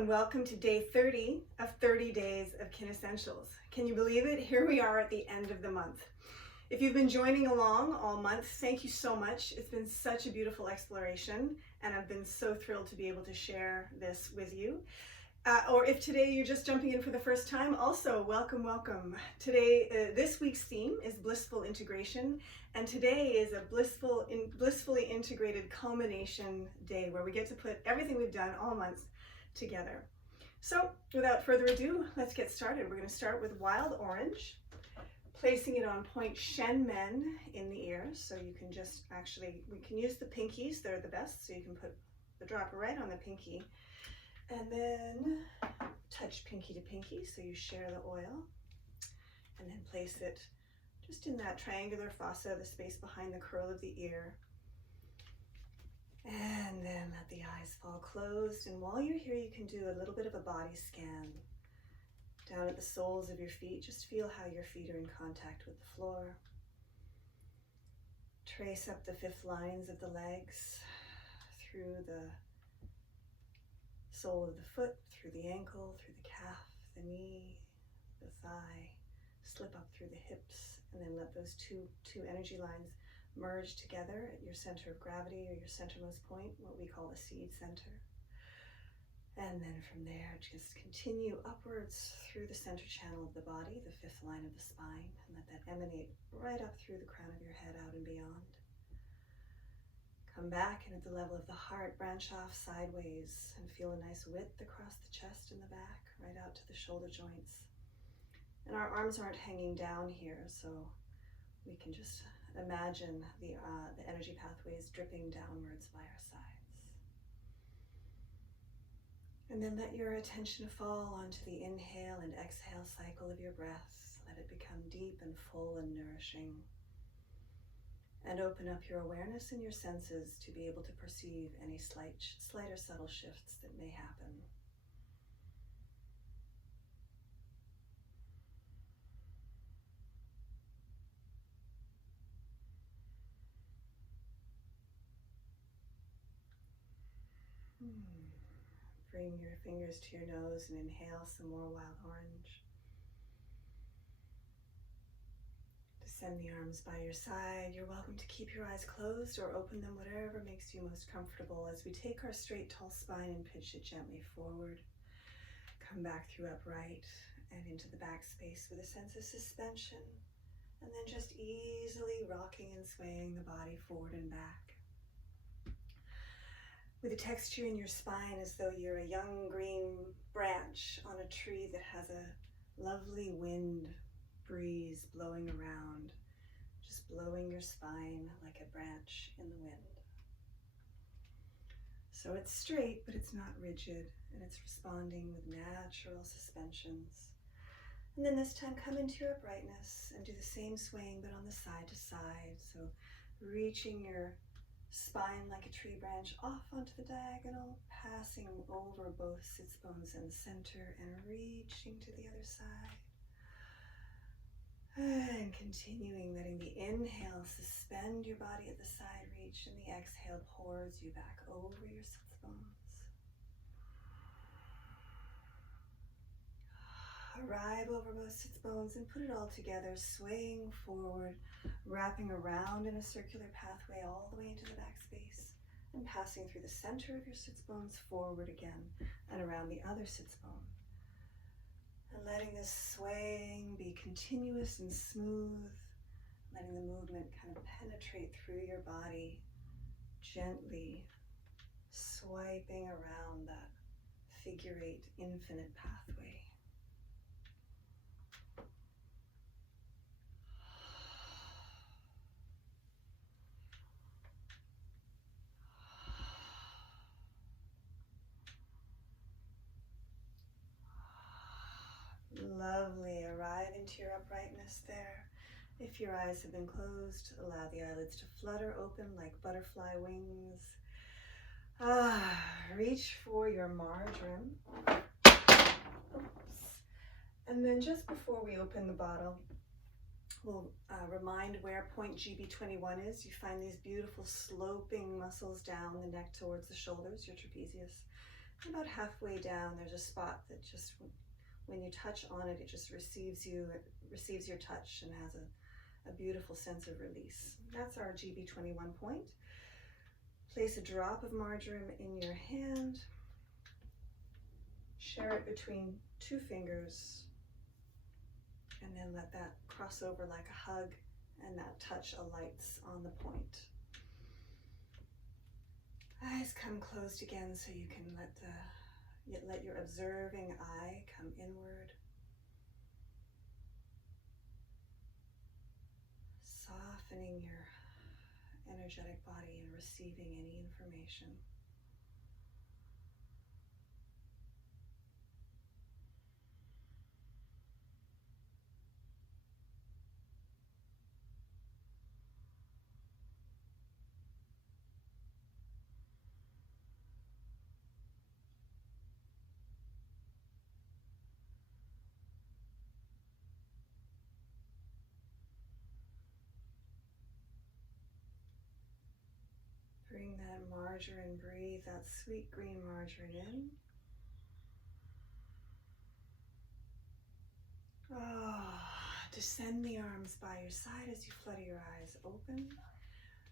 and welcome to day 30 of 30 days of KineScentials. Can you believe it? Here we are at the end of the month. If you've been joining along all month, thank you so much. It's been such a beautiful exploration, and I've been so thrilled to be able to share this with you. Or if today you're just jumping in for the first time, also welcome, welcome. Today, this week's theme is Blissful Integration, and today is a blissfully integrated culmination day where we get to put everything we've done all month together. So without further ado, let's get started. We're going to start with wild orange, placing it on point Shen Men in the ears. So you can just we can use the pinkies, they're the best. So you can put the dropper right on the pinky and then touch pinky to pinky. So you share the oil and then place it just in that triangular fossa, the space behind the curl of the ear. And then let the eyes fall closed. And while you're here, you can do a little bit of a body scan. Down at the soles of your feet, just feel how your feet are in contact with the floor. Trace up the fifth lines of the legs, through the sole of the foot, through the ankle, through the calf, the knee, the thigh. Slip up through the hips, and then let those two energy lines merge together at your center of gravity or your centermost point, what we call the seed center. And then from there, just continue upwards through the center channel of the body, the fifth line of the spine, and let that emanate right up through the crown of your head, out and beyond. Come back, and at the level of the heart, branch off sideways and feel a nice width across the chest and the back, right out to the shoulder joints. And our arms aren't hanging down here, so we can just imagine the energy pathways dripping downwards by our sides. And then let your attention fall onto the inhale and exhale cycle of your breath. Let it become deep and full and nourishing. And open up your awareness and your senses to be able to perceive any slight or subtle shifts that may happen. Bring your fingers to your nose and inhale some more wild orange. Descend the arms by your side. You're welcome to keep your eyes closed or open them, whatever makes you most comfortable, as we take our straight, tall spine and pitch it gently forward. Come back through upright and into the back space with a sense of suspension, and then just easily rocking and swaying the body forward and back. With a texture in your spine as though you're a young green branch on a tree that has a lovely wind breeze blowing around, just blowing your spine like a branch in the wind. So it's straight, but it's not rigid, and it's responding with natural suspensions. And then this time come into your uprightness and do the same swaying, but on the side to side. So reaching your spine like a tree branch off onto the diagonal, passing over both sits bones and center and reaching to the other side. And continuing, letting the inhale suspend your body at the side reach, and the exhale pours you back over your sits bones. Arrive over both sits bones and put it all together, swaying forward, wrapping around in a circular pathway all the way into the back space, and passing through the center of your sits bones forward again and around the other sits bone. And letting this swaying be continuous and smooth, letting the movement kind of penetrate through your body, gently swiping around that figure eight infinite pathway. Lovely. Arrive into your uprightness there. If your eyes have been closed, allow the eyelids to flutter open like butterfly wings. Reach for your marjoram. Oops. And then just before we open the bottle, we'll remind where point GV21 is. You find these beautiful sloping muscles down the neck towards the shoulders, your trapezius. About halfway down, there's a spot that just, when you touch on it, it just receives your touch and has a beautiful sense of release. That's our GV21 point. Place a drop of marjoram in your hand. Share it between two fingers, and then let that cross over like a hug, and that touch alights on the point. Eyes come closed again so you can let your observing eye come inward. Softening your energetic body and receiving any information. Bring that marjoram, breathe that sweet green marjoram in. Descend the arms by your side as you flutter your eyes open.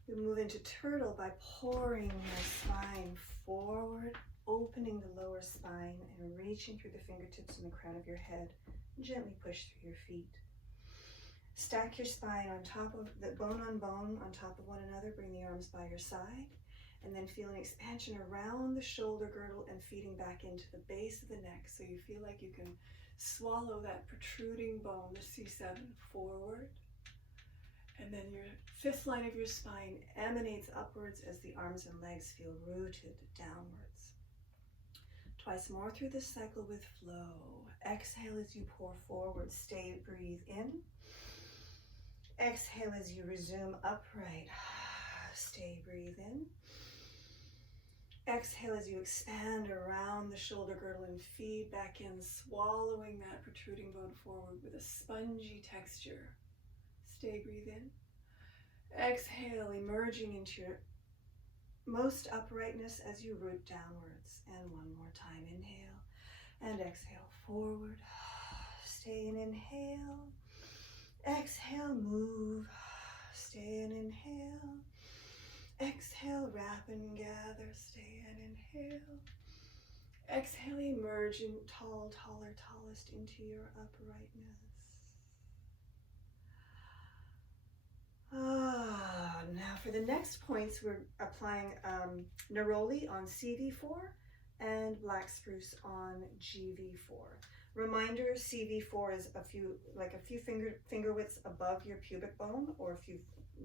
We move into turtle by pouring your spine forward, opening the lower spine and reaching through the fingertips and the crown of your head. Gently push through your feet. Stack your spine on top of the bone on top of one another. Bring the arms by your side, and then feel an expansion around the shoulder girdle and feeding back into the base of the neck, so you feel like you can swallow that protruding bone, the C7, forward. And then your fifth line of your spine emanates upwards as the arms and legs feel rooted downwards. Twice more through this cycle with flow. Exhale as you pour forward. Stay, breathe in. Exhale as you resume upright. Stay, breathe in. Exhale as you expand around the shoulder girdle and feed back in, swallowing that protruding bone forward with a spongy texture. Stay, breathe in. Exhale, emerging into your most uprightness as you root downwards. And one more time, inhale and exhale forward. Stay and inhale. Exhale, move. Stay and inhale. Exhale, wrap and gather. Stay and inhale. Exhale, emerge in tallest into your uprightness. Now for the next points, we're applying Neroli on CV4 and Black Spruce on GV4. Reminder, CV4 is a few finger widths above your pubic bone, or a few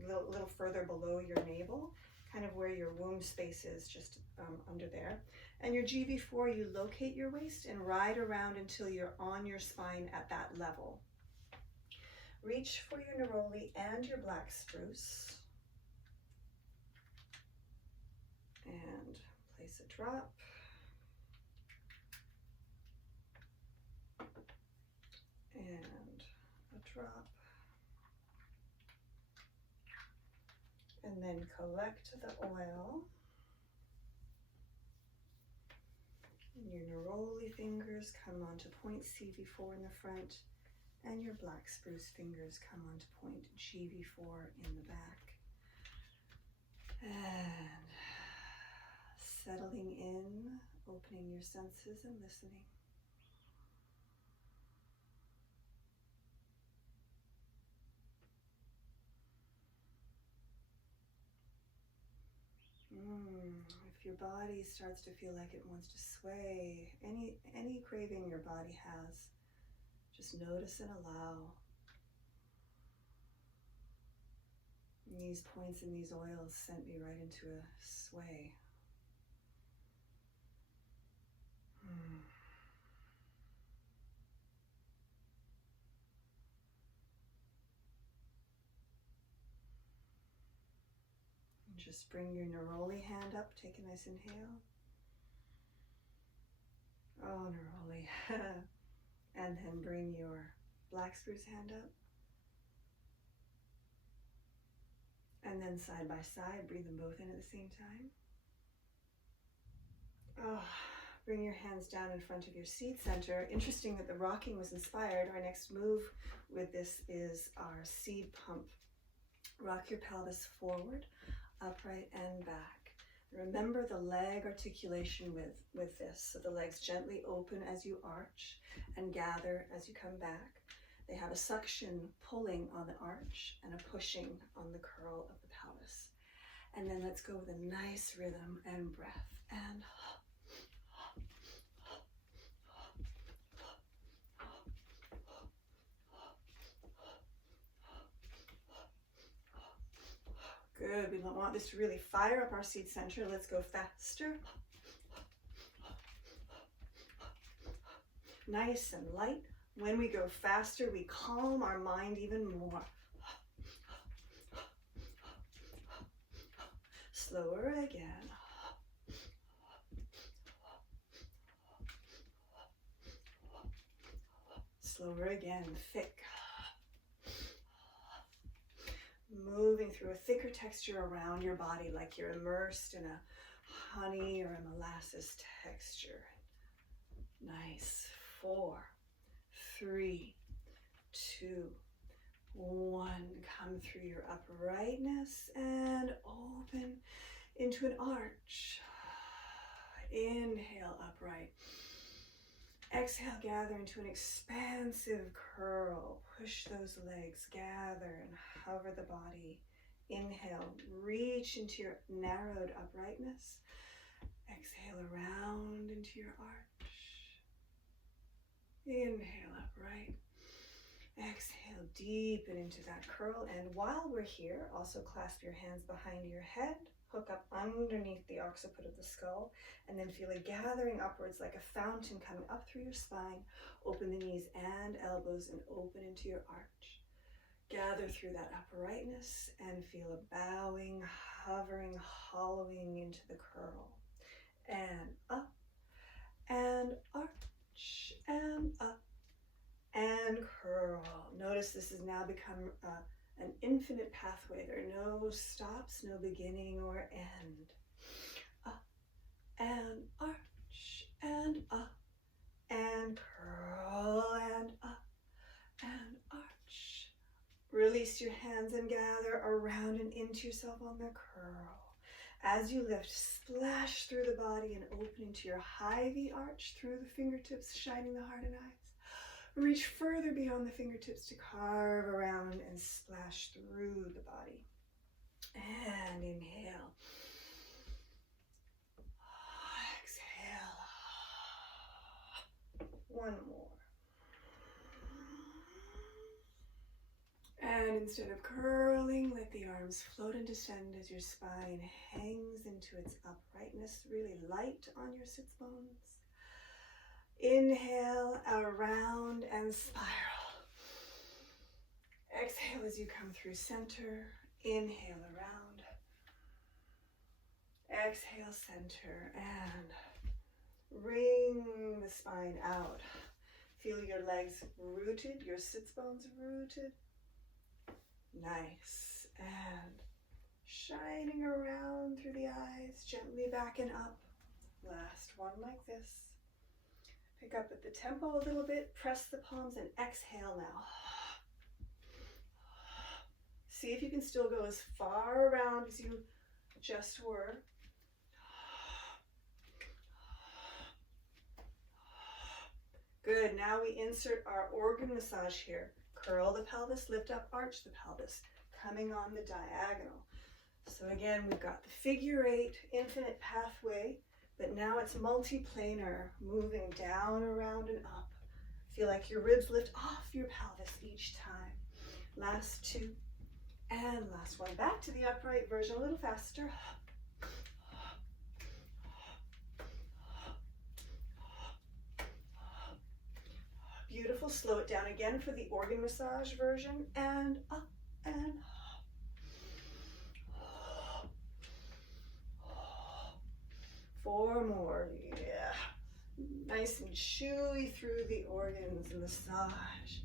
little further below your navel, kind of where your womb space is, just under there. And your GV4, you locate your waist and ride around until you're on your spine at that level. Reach for your Neroli and your Black Spruce. And place a drop. And a drop. And then collect the oil. And your Neroli fingers come onto point CV4 in the front, and your Black Spruce fingers come onto point GV4 in the back. And settling in, opening your senses and listening. If your body starts to feel like it wants to sway, any craving your body has, just notice and allow. And these points and these oils sent me right into a sway. And just bring your Neroli hand up, take a nice inhale. Oh, Neroli. And then bring your Black Spruce hand up. And then side by side, breathe them both in at the same time. Oh, Bring your hands down in front of your seat center. Interesting that the rocking was inspired. Our next move with this is our seed pump. Rock your pelvis forward, upright and back. Remember the leg articulation with this. So the legs gently open as you arch and gather as you come back. They have a suction pulling on the arch and a pushing on the curl of the pelvis. And then let's go with a nice rhythm and breath. And good. We want this to really fire up our seat center. Let's go faster. Nice and light. When we go faster, we calm our mind even more. Slower again. Slower again, thick. Moving through a thicker texture around your body like you're immersed in a honey or a molasses texture. Nice. 4, 3, 2, 1. Come through your uprightness and open into an arch. Inhale, upright. Exhale, gather into an expansive curl. Push those legs, gather and hover the body. Inhale, reach into your narrowed uprightness. Exhale, around into your arch. Inhale, upright. Exhale, deepen into that curl. And while we're here, also clasp your hands behind your head. Hook up underneath the occiput of the skull, and then feel it gathering upwards like a fountain coming up through your spine. Open the knees and elbows and open into your arch. Gather through that uprightness and feel a bowing, hovering, hollowing into the curl. And up, and arch, and up, and curl. Notice this has now become an infinite pathway. There are no stops, no beginning or end. Up and arch and up and curl and up and arch. Release your hands and gather around and into yourself on the curl. As you lift, splash through the body and open into your high V arch through the fingertips, shining the heart and eyes. Reach further beyond the fingertips to carve around and splash through the body. And inhale. Exhale. One more. And instead of curling, let the arms float and descend as your spine hangs into its uprightness, really light on your sits bones. Inhale, around and spiral. Exhale as you come through center. Inhale, around. Exhale, center, and ring the spine out. Feel your legs rooted, your sits bones rooted. Nice. And shining around through the eyes, gently back and up. Last one like this. Pick up at the tempo a little bit, press the palms and exhale now. See if you can still go as far around as you just were. Good, now we insert our organ massage here. Curl the pelvis, lift up, arch the pelvis, coming on the diagonal. So again, we've got the figure 8 infinite pathway, but now it's multiplanar, moving down, around, and up. Feel like your ribs lift off your pelvis each time. Last 2, and last one. Back to the upright version, a little faster. Beautiful. Slow it down again for the organ massage version, and up, and 4 more, yeah. Nice and chewy through the organs, massage.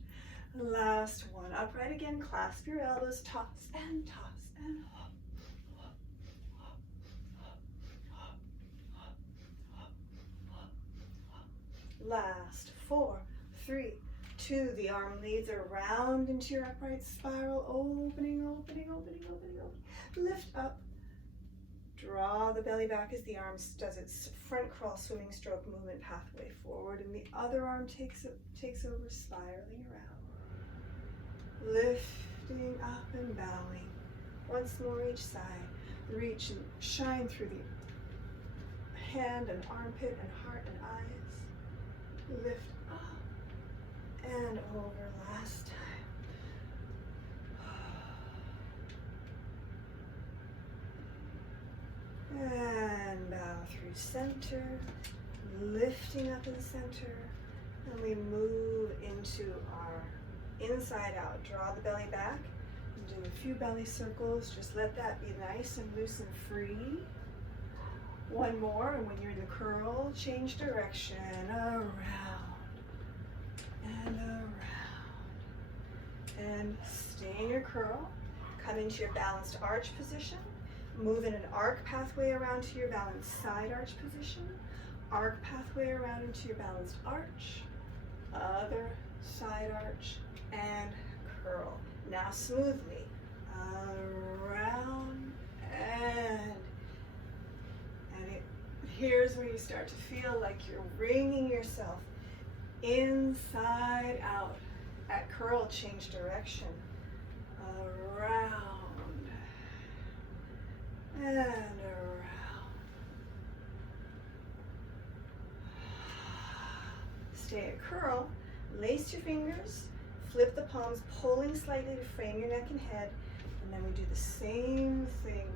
Last one, upright again, clasp your elbows, toss and toss and Last. 4, 3, 2. The arm leads around into your upright spiral. Opening, opening, opening, opening, opening. Lift up. Draw the belly back as the arm does its front crawl swimming stroke movement pathway forward, and the other arm takes over, spiraling around. Lifting up and bowing. Once more each side. Reach and shine through the hand and armpit and heart and eyes. Lift up and over. Last time. And bow through center, lifting up in the center, and we move into our inside out. Draw the belly back and do a few belly circles. Just let that be nice and loose and free. One more, and when you're in the curl, change direction, around and around. And stay in your curl. Come into your balanced arch position. Move in an arc pathway around to your balanced side arch position. Arc pathway around into your balanced arch. Other side arch and curl. Now smoothly around and here's where you start to feel like you're wringing yourself inside out. At curl, change direction. Around and around. Stay at curl. Lace your fingers. Flip the palms, pulling slightly to frame your neck and head. And then we do the same thing.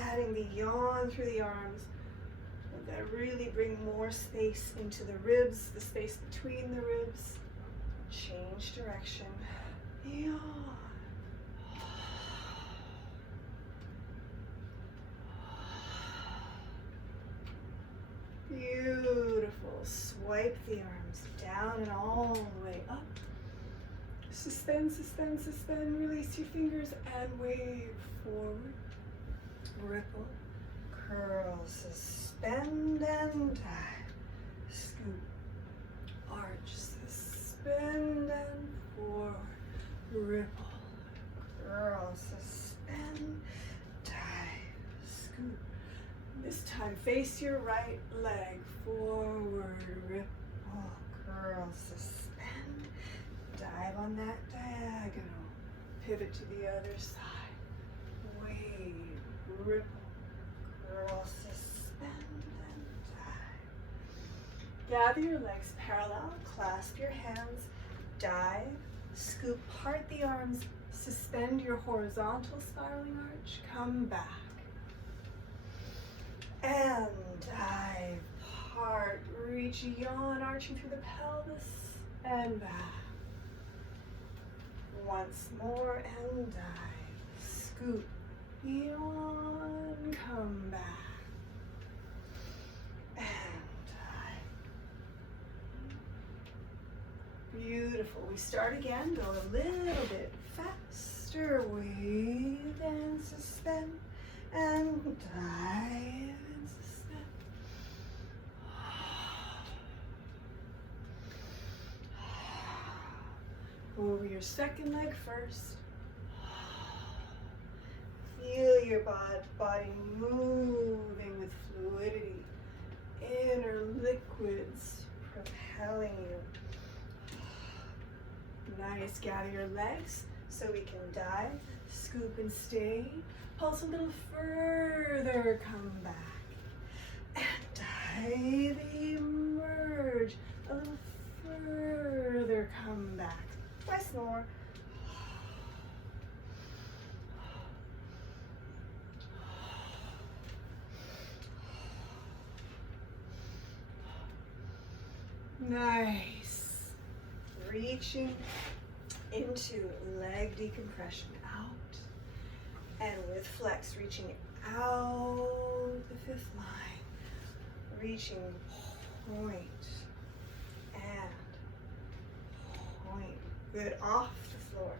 Adding the yawn through the arms. That really bring more space into the ribs, the space between the ribs. Change direction. Yawn. Beautiful. Swipe the arms down and all the way up. Suspend, suspend, suspend. Release your fingers and wave forward. Ripple. Curl. Suspend and dive. Scoop. Arch. Suspend and forward. Ripple. Curl. Suspend. Dive. Scoop. This time, face your right leg forward, ripple, curl, suspend, dive on that diagonal, pivot to the other side, wave, ripple, curl, suspend, and dive. Gather your legs parallel, clasp your hands, dive, scoop, part the arms, suspend your horizontal spiraling arch, come back. And dive, part, reach, yawn, arching through the pelvis, and back. Once more, and dive, scoop, yawn, come back. And dive. Beautiful. We start again, go a little bit faster, wave and suspend, and dive. Over your second leg first. Feel your body moving with fluidity. Inner liquids propelling you. Nice. Gather your legs so we can dive, scoop and stay. Pulse a little further, come back. And dive, emerge. A little further, come back. Twice more. Nice. Reaching into leg decompression out. And with flex, reaching out the fifth line. Reaching point and point. Good, off the floor.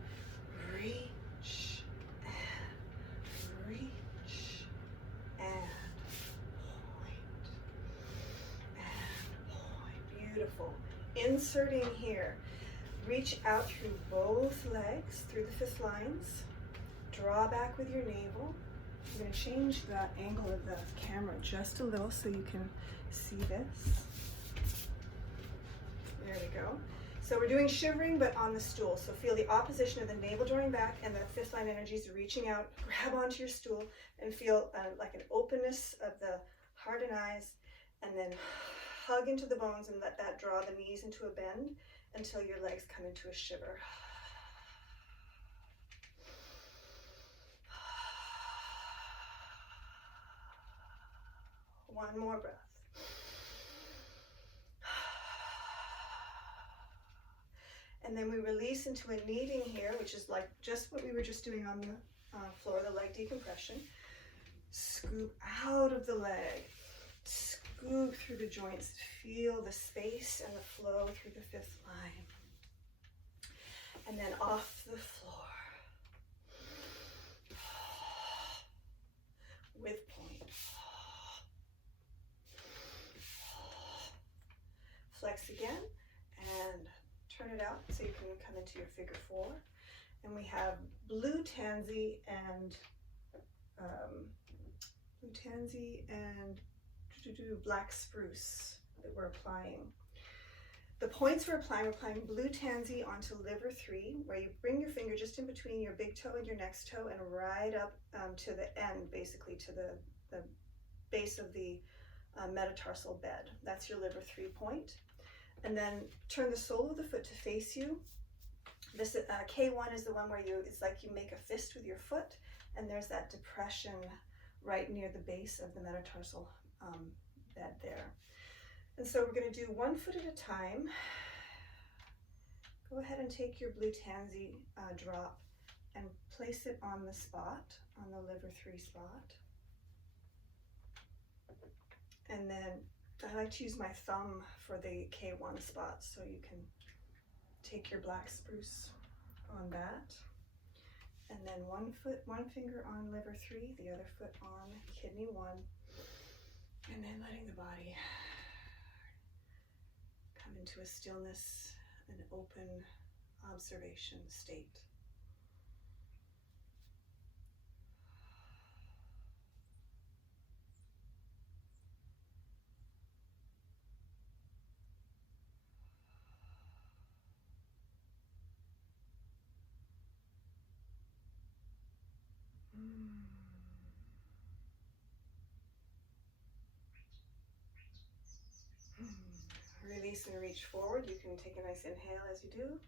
Reach and reach and point and Beautiful. Inserting here. Reach out through both legs, through the fifth lines. Draw back with your navel. I'm going to change the angle of the camera just a little so you can see this. There we go. So we're doing shivering, but on the stool. So feel the opposition of the navel drawing back and the fifth line energies reaching out. Grab onto your stool and feel like an openness of the heart and eyes, and then hug into the bones and let that draw the knees into a bend until your legs come into a shiver. One more breath. And then we release into a kneading here, which is like just what we were just doing on the floor, the leg decompression. Scoop out of the leg, scoop through the joints, feel the space and the flow through the fifth line. And then off the floor. With point. Flex again and turn it out so you can come into your figure four. And we have Blue Tansy and Black Spruce that we're applying. The points we're applying Blue Tansy onto Liver3, where you bring your finger just in between your big toe and your next toe and right up to the end, basically to the base of the metatarsal bed. That's your Liver3 point. And then turn the sole of the foot to face you. This K1 is the one where it's like you make a fist with your foot, and there's that depression right near the base of the metatarsal bed there. And so we're going to do 1 foot at a time. Go ahead and take your Blue Tansy drop and place it on the spot, on the Liver3 spot. And then I like to use my thumb for the K1 spot, so you can take your Black Spruce on that. And then one finger on Liver3, the other foot on kidney 1. And then letting the body come into a stillness, an open observation state. Release and reach forward. You can take a nice inhale as you do.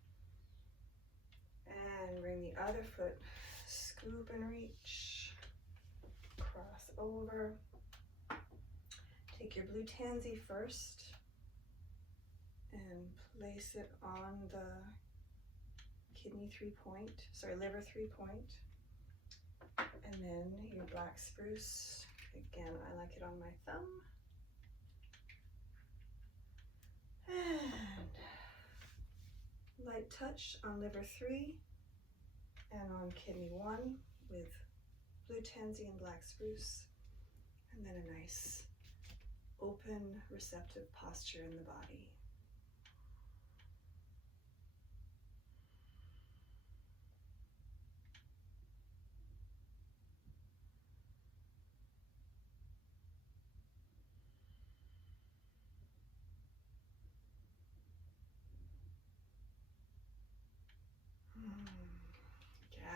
And bring the other foot, scoop and reach. Cross over. Take your Blue Tansy first and place it on the Liver3 point. And then your Black Spruce. Again, I like it on my thumb. And light touch on Liver3 and on kidney 1 with Blue Tansy and Black Spruce, and then a nice open receptive posture in the body.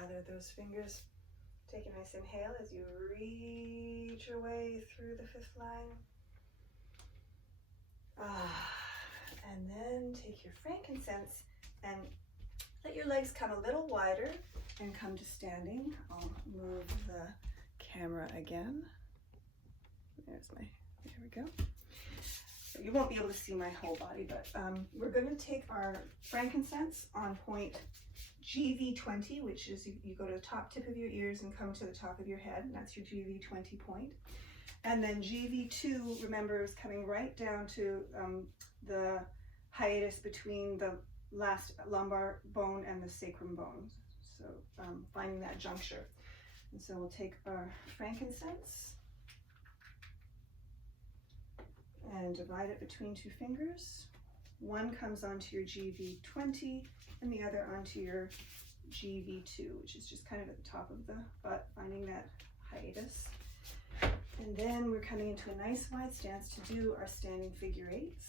Gather those fingers. Take a nice inhale as you reach your way through the fifth line. And then take your frankincense and let your legs come a little wider and come to standing. I'll move the camera again. There we go. So you won't be able to see my whole body, but we're going to take our frankincense on point GV20, which is you go to the top tip of your ears and come to the top of your head, and that's your GV20 point. And then GV2, remember, is coming right down to the hiatus between the last lumbar bone and the sacrum bone. So finding that juncture. And so we'll take our frankincense and divide it between 2 fingers. One comes onto your GV20 and the other onto your GV2, which is just kind of at the top of the butt, finding that hiatus. And then we're coming into a nice wide stance to do our standing figure eights.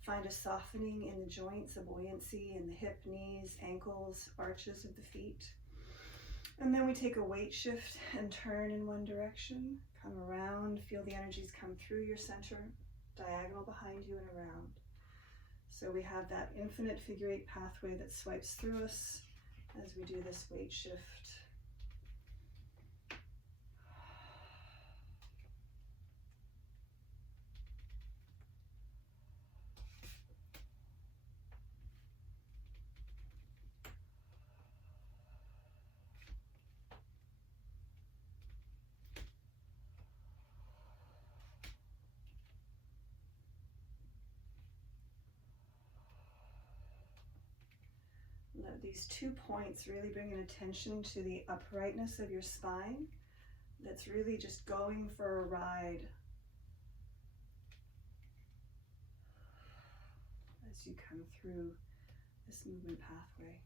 Find a softening in the joints, a buoyancy in the hip, knees, ankles, arches of the feet. And then we take a weight shift and turn in one direction, come around, feel the energies come through your center, diagonal behind you and around. So we have that infinite figure eight pathway that swipes through us as we do this weight shift. These 2 points really bring an attention to the uprightness of your spine that's really just going for a ride as you come through this movement pathway.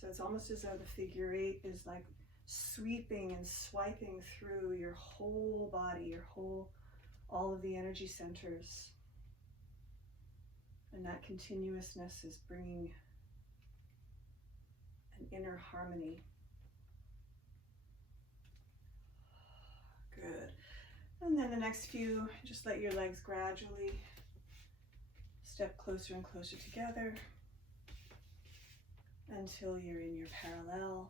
So it's almost as though the figure eight is like sweeping and swiping through your whole body, all of the energy centers. And that continuousness is bringing inner harmony. Good. And then the next few, just let your legs gradually step closer and closer together until you're in your parallel.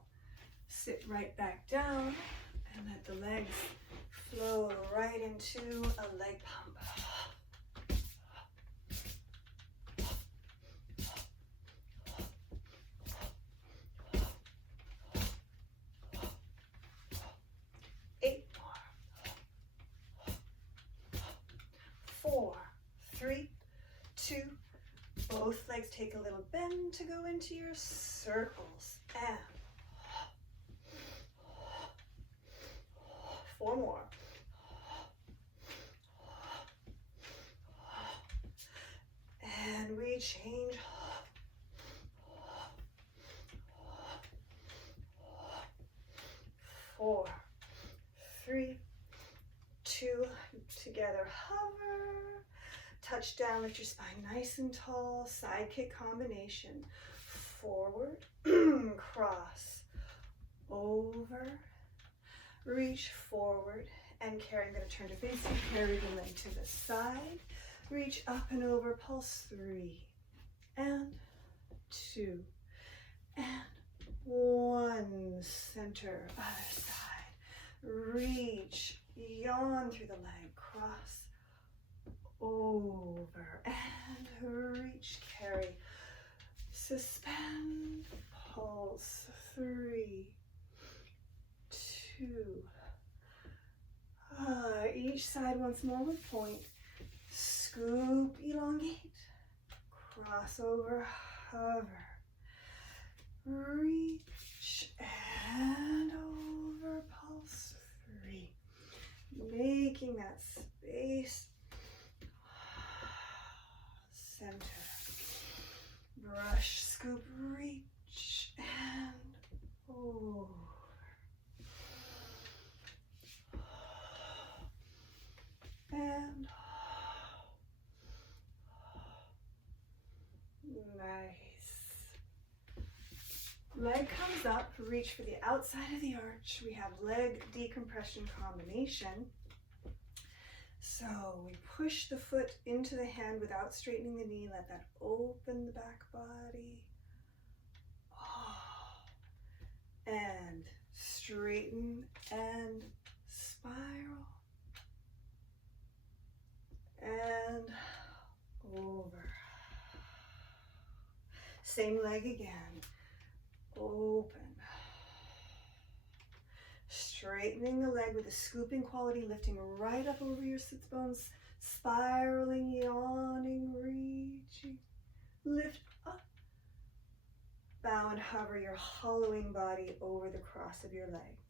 Sit right back down and let the legs flow right into a leg pump. 4, 3, 2, both legs take a little bend to go into your circles, and 4 more. And we change. 4, 3, 2, together, hover, touch down, lift your spine nice and tall, side kick combination, forward, cross, over, reach forward, and carry. I'm going to turn to face you, carry the leg to the side, reach up and over, pulse 3, and 2, and 1, center, other side, reach, yawn through the leg, cross, over, and reach, carry, suspend, pulse, 3, 2, each side once more with point, scoop, elongate, cross over, hover, reach, and over, pulse, 3, making that space, center, brush, scoop, reach, and over. And nice. Leg comes up, reach for the outside of the arch. We have leg decompression combination. So we push the foot into the hand without straightening the knee. Let that open the back body. And straighten and spiral. And over. Same leg again. Open. Straightening the leg with a scooping quality, lifting right up over your sits bones, spiraling, yawning, reaching. Lift up. Bow and hover your hollowing body over the cross of your legs.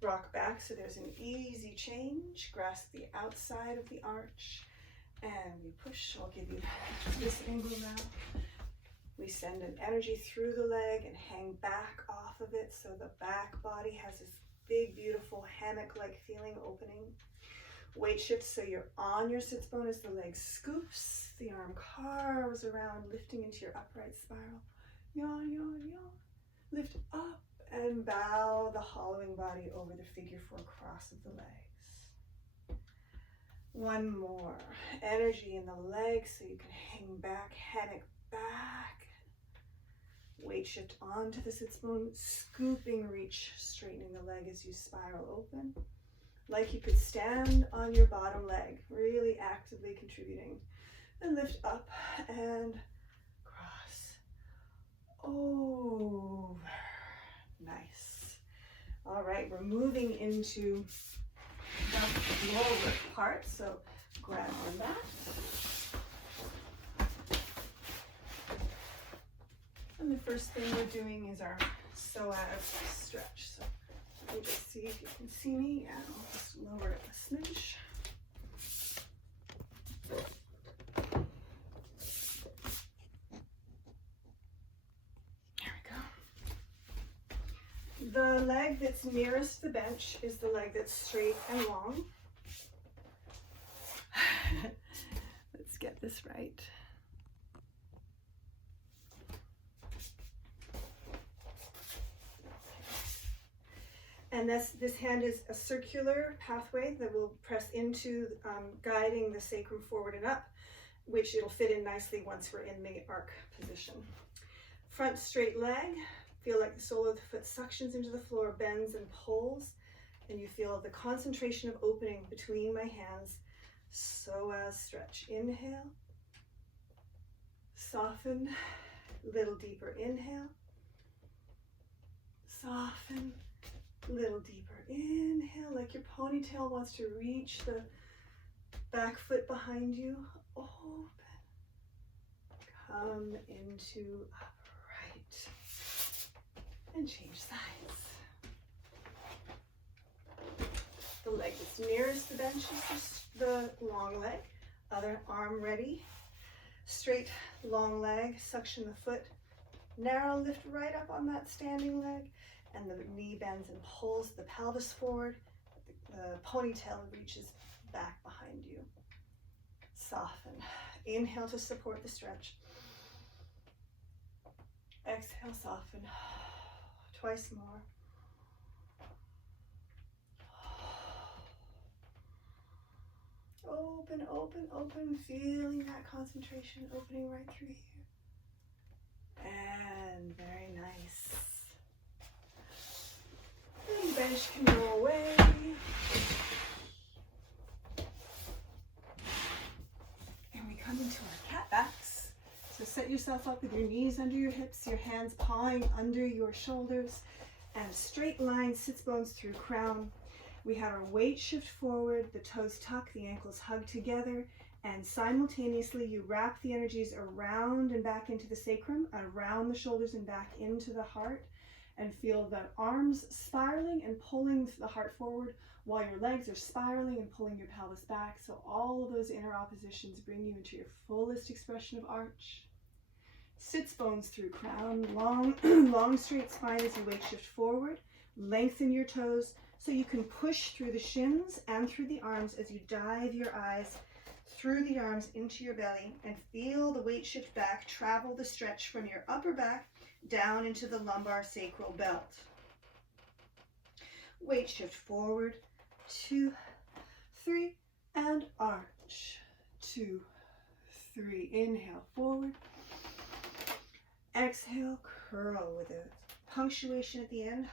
Rock back so there's an easy change. Grasp the outside of the arch And we push. I'll give you this angle now. We send an energy through the leg and hang back off of it so the back body has this big, beautiful hammock-like feeling opening. Weight shift so you're on your sits bone as the leg scoops, the arm carves around, lifting into your upright spiral. Yawn, yawn, yawn. Lift up and bow the hollowing body over the figure 4 cross of the legs. One more. Energy in the legs so you can hang back, hammock back. Weight shift onto the sits bone, scooping reach, straightening the leg as you spiral open. Like you could stand on your bottom leg, really actively contributing. And lift up and cross over. Nice. All right, we're moving into the lower part, so grab your mat. And the first thing we're doing is our Psoas Stretch. So let me just see if you can see me. Yeah, I'll just lower it a smidge. There we go. The leg that's nearest the bench is the leg that's straight and long. Let's get this right. And this hand is a circular pathway that will press into guiding the sacrum forward and up, which it'll fit in nicely once we're in the arc position. Front straight leg, feel like the sole of the foot suctions into the floor, bends and pulls, and you feel the concentration of opening between my hands. Psoas Stretch. Inhale, soften, little deeper inhale, soften, little deeper inhale, like your ponytail wants to reach the back foot behind you. Open, come into upright, and change sides. The leg that's nearest the bench is the long leg. Other arm ready. Straight long leg, suction the foot. Narrow, lift right up on that standing leg. And the knee bends and pulls the pelvis forward. The ponytail reaches back behind you. Soften. Inhale to support the stretch. Exhale, soften. Twice more. Open, open, open. Feeling that concentration opening right through here. And very nice. And bench can go away. And we come into our cat backs. So set yourself up with your knees under your hips, your hands pawing under your shoulders, and straight line sits bones through crown. We have our weight shift forward, the toes tuck, the ankles hug together, and simultaneously you wrap the energies around and back into the sacrum, around the shoulders and back into the heart. And feel the arms spiraling and pulling the heart forward while your legs are spiraling and pulling your pelvis back. So all of those inner oppositions bring you into your fullest expression of arch. Sits bones through crown, long straight spine as you weight shift forward. Lengthen your toes so you can push through the shins and through the arms as you dive your eyes through the arms into your belly, and feel the weight shift back, travel the stretch from your upper back down into the lumbar sacral belt. Weight shift forward, 2, 3, and arch. 2, 3. Inhale forward. Exhale, curl with a punctuation at the end.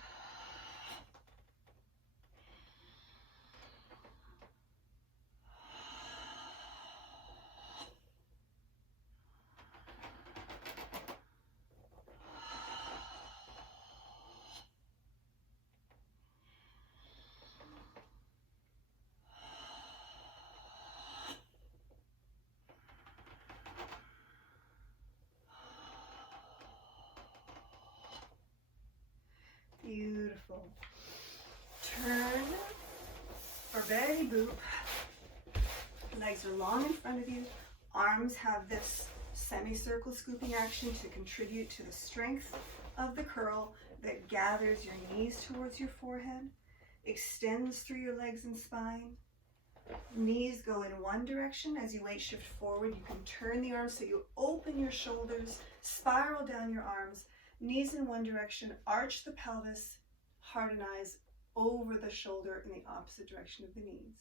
Beautiful. Turn or belly boop. Legs are long in front of you. Arms have this semicircle scooping action to contribute to the strength of the curl that gathers your knees towards your forehead, extends through your legs and spine. Knees go in one direction. As you weight shift forward, you can turn the arms so you open your shoulders, spiral down your arms, knees in one direction, arch the pelvis, heart and eyes over the shoulder in the opposite direction of the knees.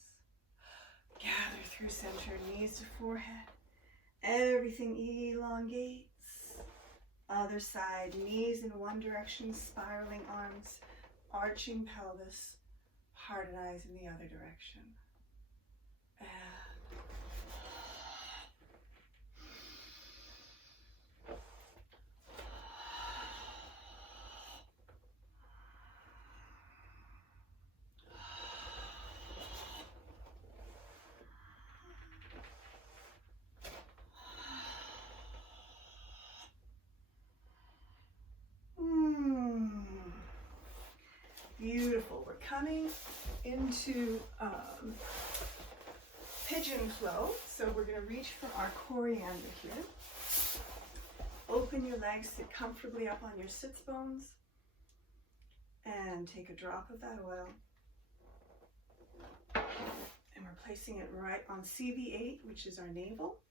Gather through center, knees to forehead. Everything elongates. Other side, knees in one direction, spiraling arms, arching pelvis, heart and eyes in the other direction. Beautiful. We're coming into Pigeon Flow. So we're going to reach for our coriander here. Open your legs, sit comfortably up on your sits bones, and take a drop of that oil. And we're placing it right on CV8, which is our navel.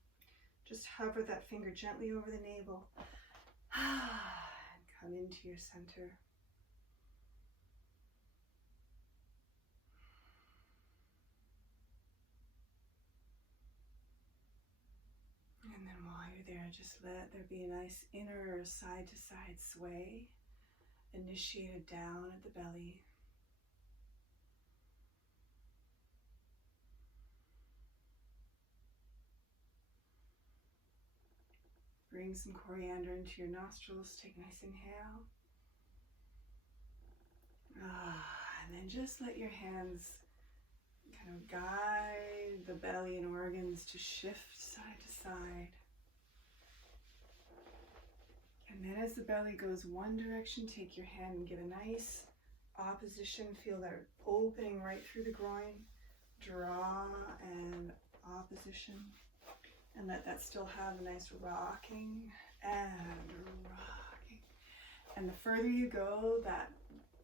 Just hover that finger gently over the navel. And come into your center. And then while you're there, just let there be a nice inner side-to-side sway, initiated down at the belly. Bring some coriander into your nostrils. Take a nice inhale. And then just let your hands kind of guide the belly and organs to shift side to side. And then as the belly goes one direction, take your hand and give a nice opposition. Feel that opening right through the groin. Draw and opposition. And let that still have a nice rocking and rocking. And the further you go, that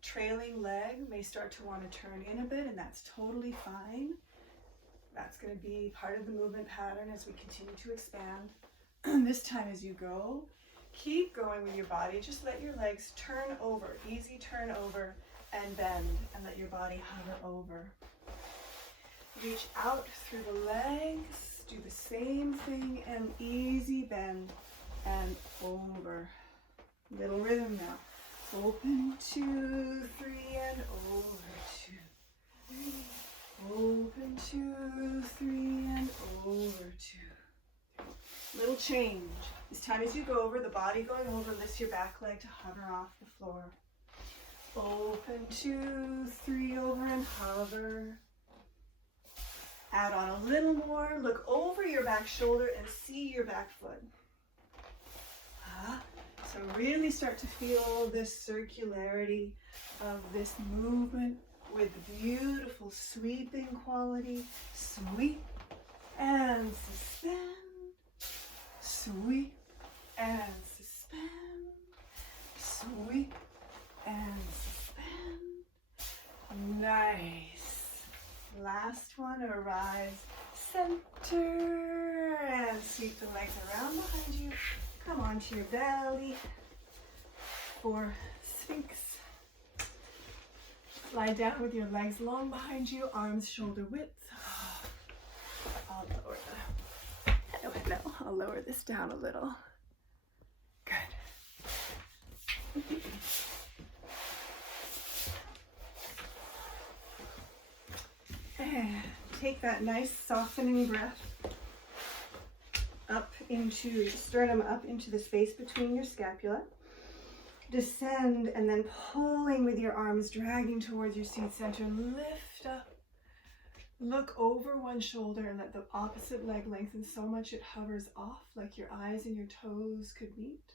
trailing leg may start to want to turn in a bit, and that's totally fine. That's going to be part of the movement pattern as we continue to expand. This time as you go, keep going with your body. Just let your legs turn over, easy turn over and bend, and let your body hover over. Reach out through the legs. Do the same thing and easy bend and over. Little rhythm now. Open, 2, 3, and over, 2, 3. Open, 2, 3, and over, 2. Little change. This time as you go over, the body going over, lift your back leg to hover off the floor. Open, 2, 3, over and hover. Add on a little more. Look over your back shoulder and see your back foot. So really start to feel this circularity of this movement with beautiful sweeping quality. Sweep and suspend. Sweep and suspend. Sweep and suspend. Nice. Last one, arise, center, and sweep the legs around behind you. Come onto your belly for Sphinx. Lie down with your legs long behind you, arms shoulder width. I'll lower hello. I'll lower this down a little. Good. And take that nice softening breath up into your sternum, up into the space between your scapula. Descend and then pulling with your arms, dragging towards your seat center. Lift up. Look over one shoulder and let the opposite leg lengthen so much it hovers off, like your eyes and your toes could meet.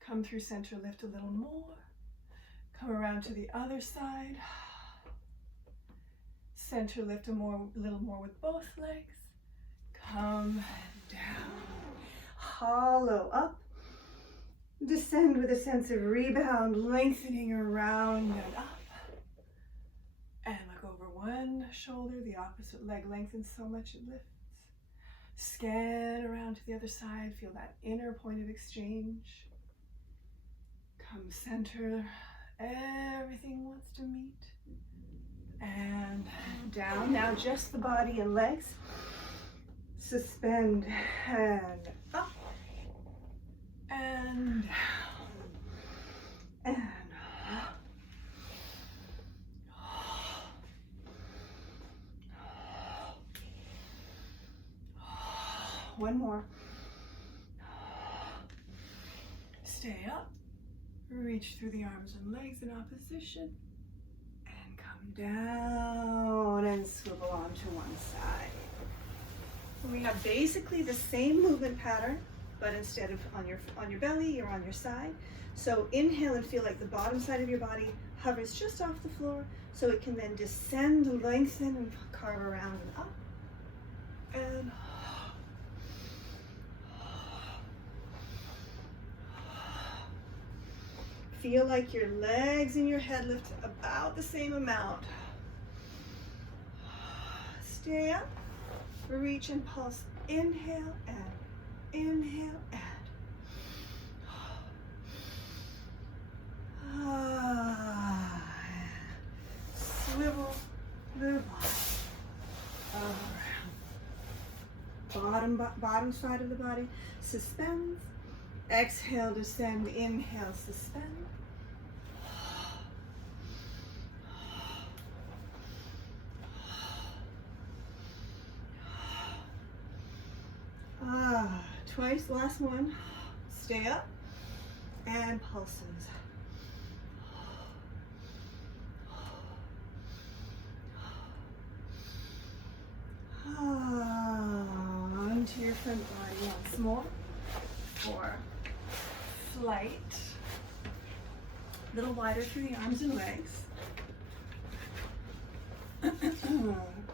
Come through center, lift a little more. Come around to the other side. Center, lift a little more with both legs. Come down. Hollow up. Descend with a sense of rebound, lengthening around and up. And look over one shoulder, the opposite leg lengthens so much it lifts. Scan around to the other side, feel that inner point of exchange. Come center, everything wants to meet. And down, now just the body and legs. Suspend and up. And down. And up. One more. Stay up. Reach through the arms and legs in opposition. And come down and swivel onto one side. And we have basically the same movement pattern, but instead of on your belly, you're on your side. So inhale and feel like the bottom side of your body hovers just off the floor, so it can then descend, lengthen, and carve around and up. And feel like your legs and your head lift about the same amount. Stay up, reach and pulse. Inhale and inhale and. Swivel the body around. Bottom side of the body suspends. Exhale, descend. Inhale, suspend. Twice, last one. Stay up and pulses. Onto your front body once more for flight. A little wider through the arms and legs.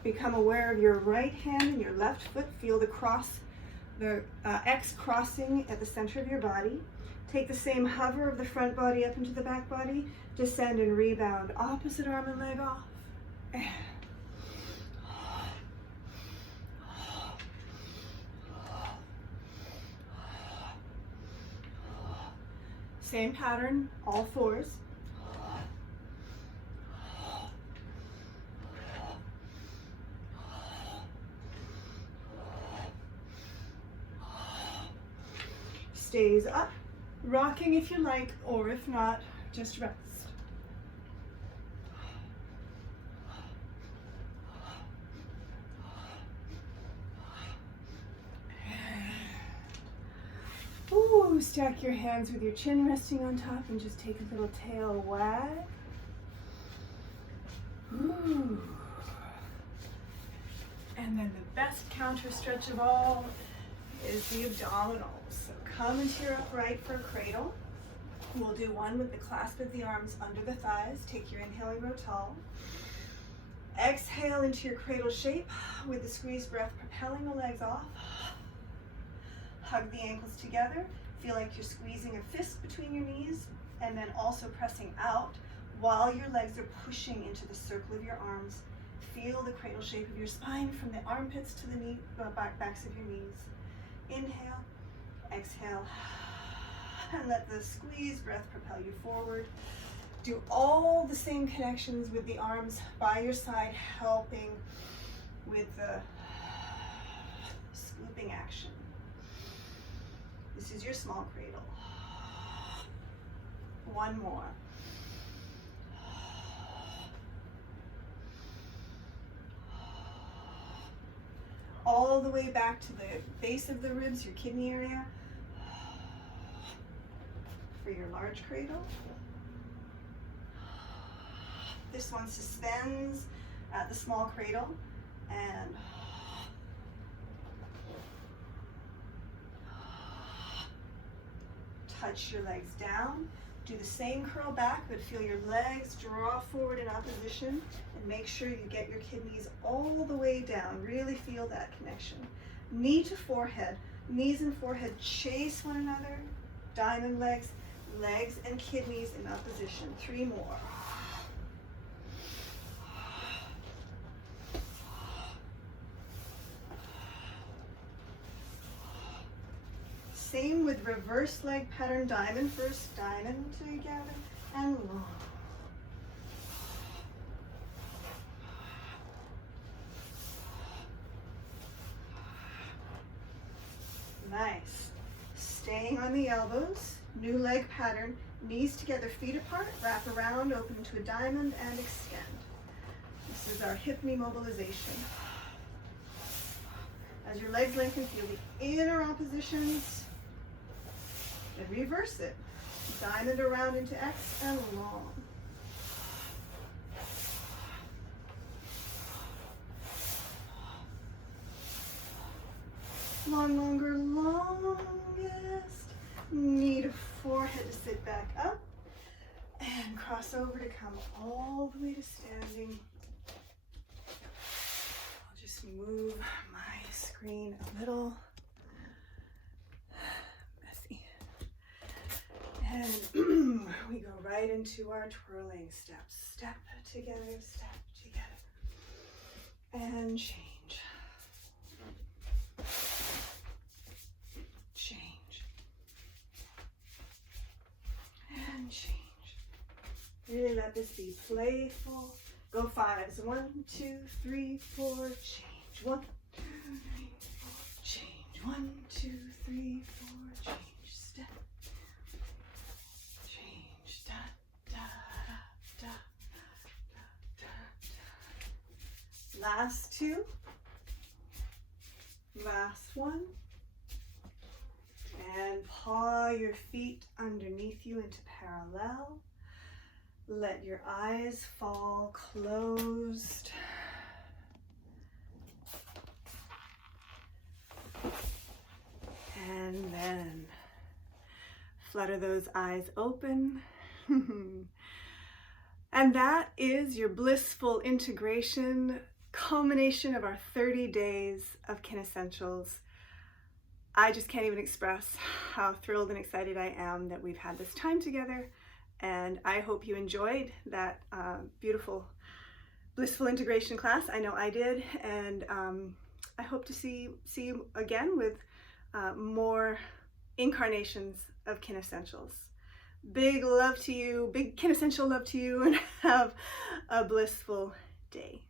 Become aware of your right hand and your left foot. Feel the X crossing at the center of your body. Take the same hover of the front body up into the back body. Descend and rebound. Opposite arm and leg off. Same pattern, all fours. Stays up, rocking if you like, or if not, just rest. Ooh, stack your hands with your chin resting on top and just take a little tail wag. Ooh. And then the best counter stretch of all is the abdominals. So come into your upright for a cradle. We'll do one with the clasp of the arms under the thighs. Take your inhale and grow tall. Exhale into your cradle shape with the squeeze breath, propelling the legs off. Hug the ankles together. Feel like you're squeezing a fist between your knees and then also pressing out while your legs are pushing into the circle of your arms. Feel the cradle shape of your spine from the armpits to the backs of your knees. Inhale, exhale, and let the squeeze breath propel you forward. Do all the same connections with the arms by your side, helping with the scooping action. This is your small cradle. One more. All the way back to the base of the ribs, your kidney area, for your large cradle. This one suspends at the small cradle and touch your legs down. Do the same curl back, but feel your legs draw forward in opposition and make sure you get your kidneys all the way down. Really feel that connection. knee to forehead, knees and forehead chase one another, diamond legs, legs and kidneys in opposition. 3 more. Same with reverse leg pattern, diamond first, diamond together, and long. Nice. Staying on the elbows, new leg pattern, knees together, feet apart, wrap around, open to a diamond, and extend. This is our hip knee mobilization. As your legs lengthen, feel the inner oppositions, and reverse it. Diamond around into X and long. Long, longer, longest. Knee to forehead to sit back up. And cross over to come all the way to standing. I'll just move my screen a little. Messy. And we go right into our twirling steps. Step together, and change. And change. Really let this be playful. Go 5s. 1, 2, 3, 4. Change. 1, 2, 3, 4. Change. 1, 2, 3, 4. Change. Step. Change. Da da da da da da. Last 2. Last 1. And paw your feet underneath you into parallel. Let your eyes fall closed. And then flutter those eyes open. And that is your blissful integration, culmination of our 30 days of KineScentials. I just can't even express how thrilled and excited I am that we've had this time together, and I hope you enjoyed that beautiful blissful integration class. I know I did, and I hope to see you again with more incarnations of KineScentials. Big love to you, big KineScential love to you, and have a blissful day.